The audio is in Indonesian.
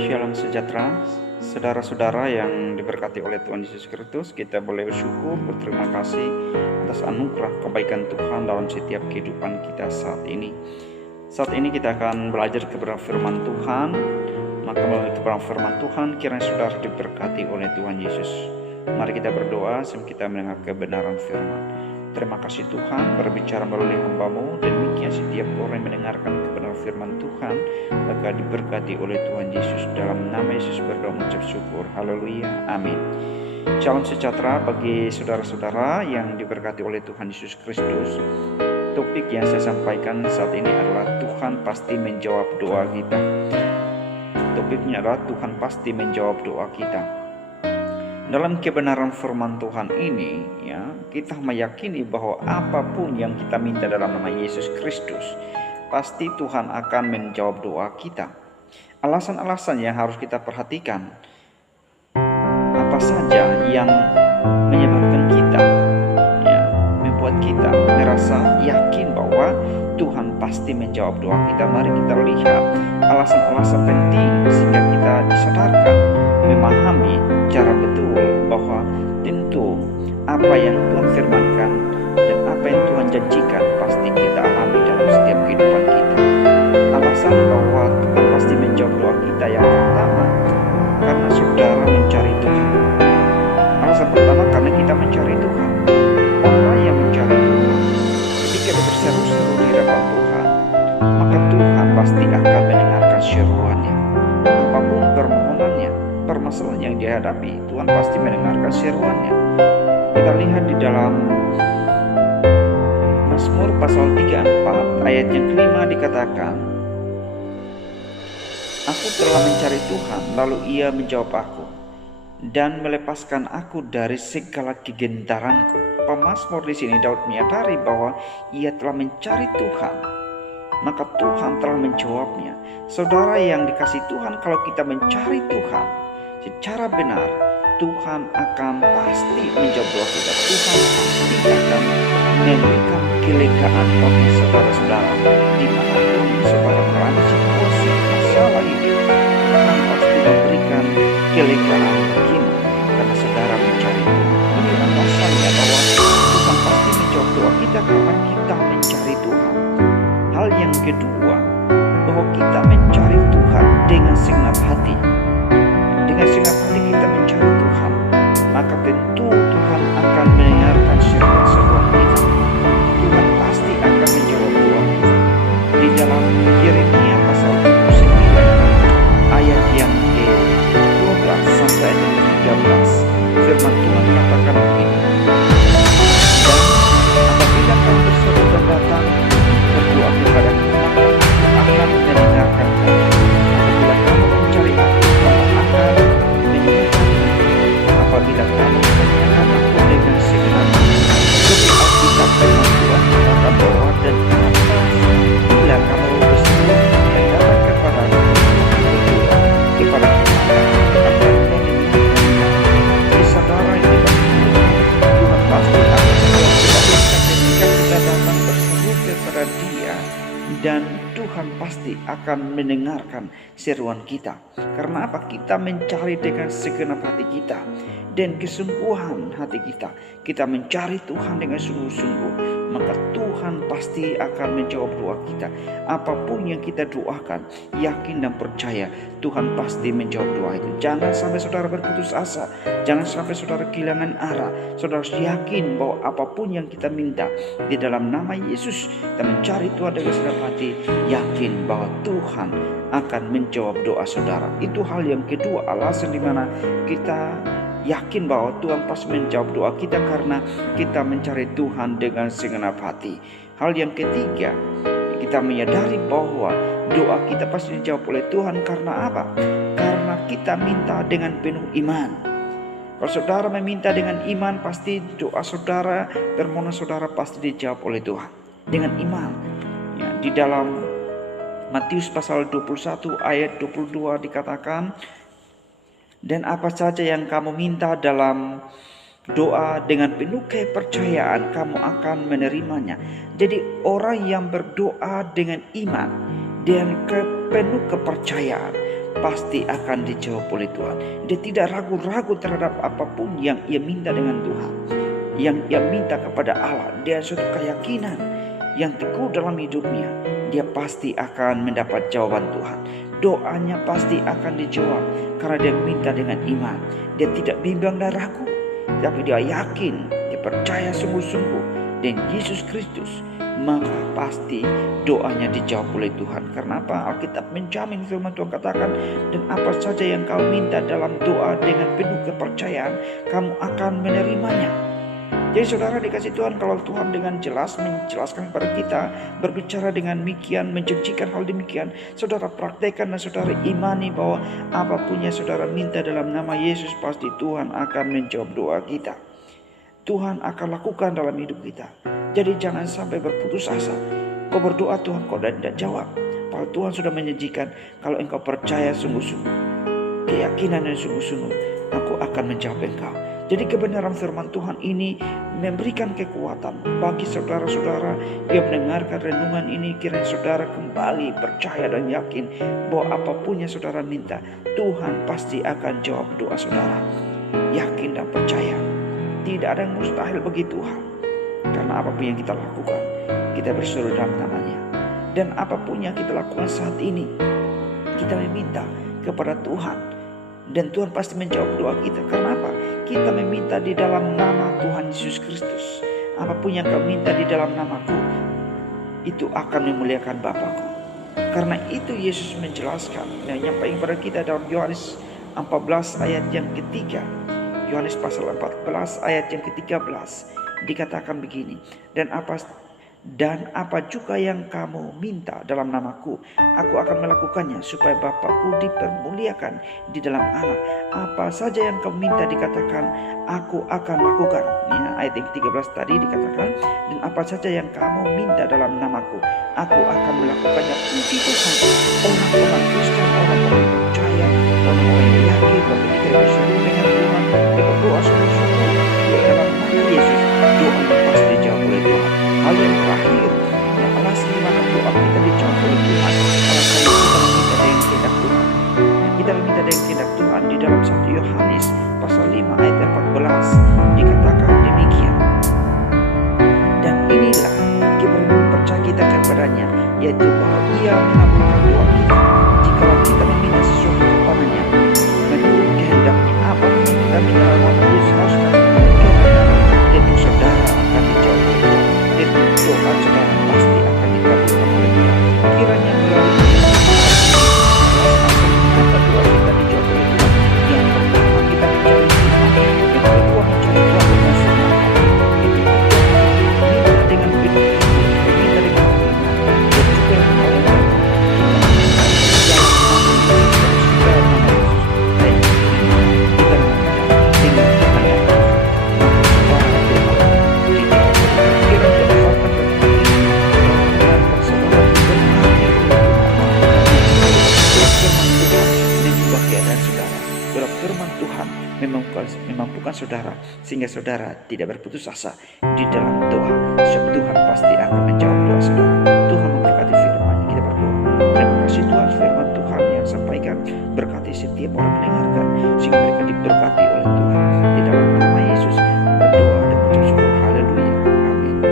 Shalom sejahtera, saudara-saudara yang diberkati oleh Tuhan Yesus Kristus. Kita boleh bersyukur, berterima kasih atas anugerah kebaikan Tuhan dalam setiap kehidupan kita saat ini. Saat ini kita akan belajar kebenaran firman Tuhan. Maka melalui kebenaran firman Tuhan, kiranya saudara diberkati oleh Tuhan Yesus. Mari kita berdoa sebelum kita mendengar kebenaran firman. Terima kasih Tuhan berbicara melalui hamba-Mu, dan demikian setiap orang yang mendengarkan kebenaran firman Tuhan maka diberkati oleh Tuhan Yesus. Dalam nama Yesus berdoa mengucap syukur. Haleluya, amin. Shalom sejahtera bagi saudara-saudara yang diberkati oleh Tuhan Yesus Kristus. Topik yang saya sampaikan saat ini adalah Tuhan pasti menjawab doa kita. Topiknya adalah Tuhan pasti menjawab doa kita. Dalam kebenaran firman Tuhan ini, kita meyakini bahwa apapun yang kita minta dalam nama Yesus Kristus, pasti Tuhan akan menjawab doa kita. Alasan-alasan yang harus kita perhatikan, apa saja yang menyebabkan kita, membuat kita merasa yakin bahwa Tuhan pasti menjawab doa kita. Mari kita lihat alasan-alasan penting sehingga kita disadarkan, memahami cara betul bahwa tentu apa yang Tuhan firmankan dan apa yang Tuhan janjikan pasti kita alami dalam setiap kehidupan kita. Alasan bahwa Tuhan pasti menjawab doa kita yang pertama, karena saudara mencari Tuhan. Alasan pertama, karena kita mencari Tuhan. Orang yang mencari Tuhan, ketika berseru-seru di hadapan Tuhan, maka Tuhan pasti akan mendengarkan seruannya. Apapun permohonannya, permasalahan yang dihadapi, Tuhan pasti mendengarkan seruannya. Kita lihat di dalam Mazmur pasal 34 ayat yang kelima dikatakan, "Aku telah mencari Tuhan, lalu Ia menjawab aku dan melepaskan aku dari segala kegentaranku." Pemazmur di sini Daud menyadari bahwa ia telah mencari Tuhan, maka Tuhan telah menjawabnya. Saudara yang dikasihi Tuhan, kalau kita mencari Tuhan secara benar, Tuhan akan pasti menjawab doa kita. Tuhan pasti akan memberikan kelegaan bagi saudara-saudara dimanapun saudara mengalami situasi masalah hidup. Tuhan pasti memberikan kelegaan bagimu karena saudara mencari Tuhan. Ini alasannya bahwa Tuhan pasti menjawab doa kita karena kita mencari Tuhan. Hal yang kedua, bahwa kita mencari Tuhan dengan segenap hati. Dengan segenap hati kita mencari Tuhan, maka tentu Tuhan akan mendengarkan seruan-seruan kita. Tuhan pasti akan menjawab doa kita. Di dalam Yeremia pasal 29 ayat yang ke-12 sampai ayat yang ke-13, firman Tuhan katakan begini, "Dan apabila kamu berseru dan datang berdoa kepada Tuhan, akan mendengarkan kamu. Apabila kamu mencari aku, akan mendengarkan. Apabila kamu mendengarkan aku dengan segenap hati." Jadi Alkitab firman Tuhan mengatakan bahwa dan apabila kamu berseru dan datang kepada aku, berdoa kepada Tuhan, akan mendengarkan. Jadi saudara yang dikasihi Tuhan pasti akan menjawab doa kita ketika kita datang berseru kepada Dia, dan Tuhan pasti akan mendengarkan seruan kita. Karena apa? Kita mencari dengan segenap hati kita dan kesungguhan hati kita. Kita mencari Tuhan dengan sungguh-sungguh, maka Tuhan pasti akan menjawab doa kita. Apapun yang kita doakan, yakin dan percaya Tuhan pasti menjawab doa itu. Jangan sampai saudara berputus asa, jangan sampai saudara kehilangan arah. Saudara harus yakin bahwa apapun yang kita minta di dalam nama Yesus, kita mencari Tuhan dengan segenap hati, yakin bahwa Tuhan akan menjawab doa saudara. Itu hal yang kedua, alasan dimana kita yakin bahwa Tuhan pasti menjawab doa kita, karena kita mencari Tuhan dengan segenap hati. Hal yang ketiga, kita menyadari bahwa doa kita pasti dijawab oleh Tuhan karena apa? Karena kita minta dengan penuh iman. Kalau saudara meminta dengan iman, pasti doa saudara, permohonan saudara pasti dijawab oleh Tuhan dengan iman. Di dalam Matius pasal 21 ayat 22 dikatakan, "Dan apa saja yang kamu minta dalam doa dengan penuh kepercayaan, kamu akan menerimanya." Jadi orang yang berdoa dengan iman, dengan penuh kepercayaan, pasti akan dijawab oleh Tuhan. Dia tidak ragu-ragu terhadap apapun yang ia minta dengan Tuhan, yang ia minta kepada Allah. Dia suatu keyakinan yang teguh dalam hidupnya. Dia pasti akan mendapat jawaban Tuhan. Doanya pasti akan dijawab karena dia minta dengan iman. Dia tidak bimbang dan ragu, tapi dia yakin, dia percaya sungguh-sungguh dengan Yesus Kristus. Maka pasti doanya dijawab oleh Tuhan. Karena apa? Alkitab menjamin, firman Tuhan katakan, dan apa saja yang kau minta dalam doa dengan penuh kepercayaan, kamu akan menerimanya. Jadi saudara dikasih Tuhan, kalau Tuhan dengan jelas menjelaskan kepada kita, berbicara dengan demikian, menjanjikan hal demikian, saudara praktekkan dan saudara imani bahwa apapun yang saudara minta dalam nama Yesus, pasti Tuhan akan menjawab doa kita. Tuhan akan lakukan dalam hidup kita. Jadi jangan sampai berputus asa. Kau berdoa Tuhan kau tidak jawab. Padahal Tuhan sudah menjanjikan, kalau engkau percaya sungguh-sungguh, keyakinan dan sungguh-sungguh, aku akan menjawab engkau. Jadi kebenaran firman Tuhan ini memberikan kekuatan bagi saudara-saudara yang mendengarkan renungan ini. Kiranya saudara kembali percaya dan yakin bahwa apapun yang saudara minta, Tuhan pasti akan jawab doa saudara. Yakin dan percaya, tidak ada yang mustahil bagi Tuhan. Karena apapun yang kita lakukan, kita berseru dalam namanya. Dan apapun yang kita lakukan saat ini, kita meminta kepada Tuhan, dan Tuhan pasti menjawab doa kita. Karena apa? Kita meminta di dalam nama Tuhan Yesus Kristus. Apapun yang kau minta di dalam namaku, itu akan memuliakan Bapakku. Karena itu Yesus menjelaskan dan menyampaikan kepada kita dalam Yohanes 14 ayat yang ketiga. Yohanes pasal 14 ayat yang ke-13 dikatakan begini, dan apa juga yang kamu minta dalam namaku, aku akan melakukannya, supaya Bapakku dipermuliakan di dalam Anak. Apa saja yang kamu minta, dikatakan, aku akan lakukan. Ya, ayat yang ke-13 tadi dikatakan, dan apa saja yang kamu minta dalam namaku, aku akan melakukannya. Puji Tuhan, orang-orang Kristen, orang-orang percaya, orang-orang yang yakin bahwa ketika berseru dengan Tuhan, dan berdoa sungguh-sungguh di dalam nama Yesus, doanya pasti dijawab oleh Tuhan. Hal yang terakhir, yang alasan di mana doa kita dijawab oleh Tuhan, alasan kita meminta dengan kehendak Tuhan. Kita meminta dengan kehendak Tuhan di dalam 1 Yohanes pasal 5 ayat 14 dikatakan demikian. Dan inilah kebenaran percaya kita kepadanya, yaitu bahwa Ia mengabulkan doa kita jikalau kita meminta sesuatu kepadanya menurut kehendaknya. Apa yang kita minta dalam nama Yesus harus tentu saudara akan dijawab oleh Tuhan. Tentu doa saudara pasti akan dikabulkan oleh Tuhan. Kiranya melalui doa kita dijawab oleh Tuhan. Yang pertama kita mencari Tuhan, yang kedua mencari Tuhan dengan semangat, itu minta dengan penuh, meminta dengan iman, dan juga yang paling penting kita memampukan saudara sehingga saudara tidak berputus asa di dalam doa. Sebab Tuhan pasti